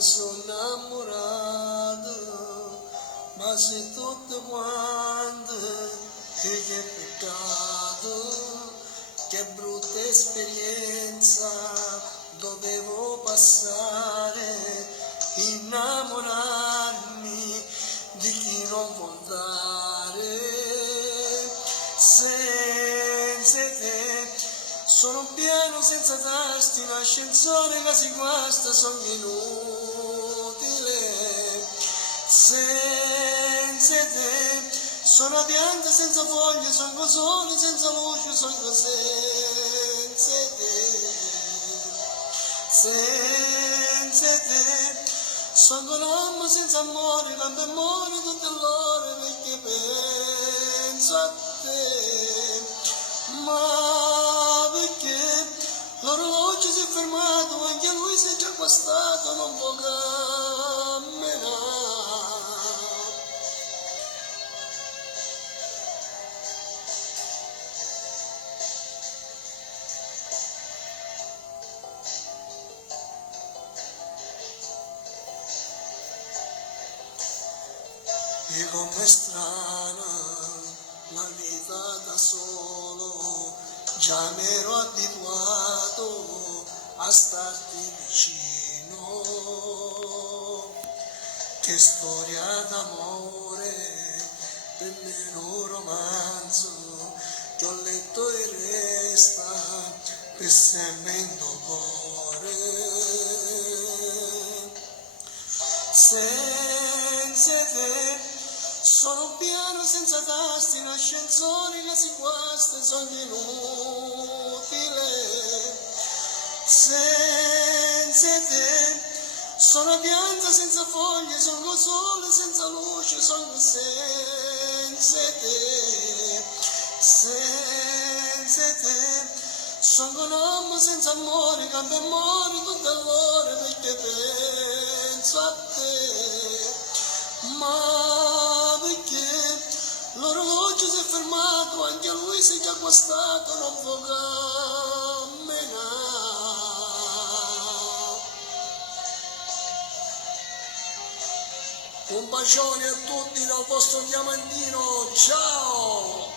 sono innamorato, ma se tutto quanto ti è peccato, che brutta esperienza dovevo passare, innamorarmi di chi non vuol dare. Senza te sono pieno senza tasti, un ascensore che si guasta, sono inutile. Senza te sono una pianta senza foglie, sono sole senza luce, sono senza te. Senza te sono un'amma senza amore, quando muore tutte l'ore perché penso a te. Ma perché l'orologio si è fermato, anche lui si è già guastato, non può camminare. E com'è strana la vita da solo, già mi ero abituato a starti vicino. Che storia d'amore, per me un romanzo che ho letto e resta per sempre in dolore. Senza te sono un piano senza tasti, un ascensore che si guasta, sono inutile. Senza te sono una pianta senza foglie, sono sole senza luce, sono senza te. Senza te sono un'uomo senza amore, cambia amore tutte l'ore perché penso a te. Ma perché l'orologio si è fermato, anche lui si è già guastato, non può camminare. Un bacione a tutti dal vostro Diamantino, ciao!